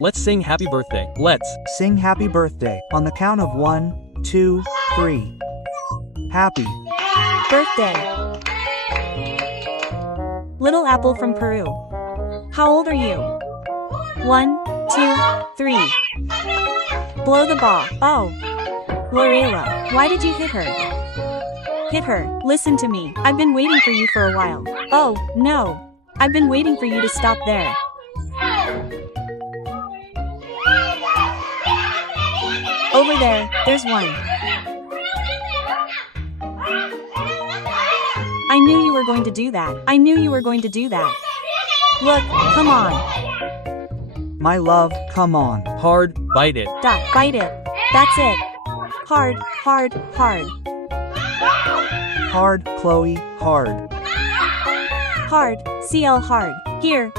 Let's sing happy birthday. Let's Sing happy birthday on the count of 1, 2, 3. Happy Birthday. Little apple from Peru. How old are you? 1, 2, 3. Blow the ball. Oh. Lorela, why did you hit her? Hit her. Listen to me. I've been waiting for you for a while. Oh, no. I've been waiting for you to stop there. Over there, there's one. I knew you were going to do that. I knew you were going to do that. Look, come on. my love, come on. hard, bite it. Bite it. That's it. Hard, hard, hard. Hard, Chloe, hard. Hard, CL hard. Here,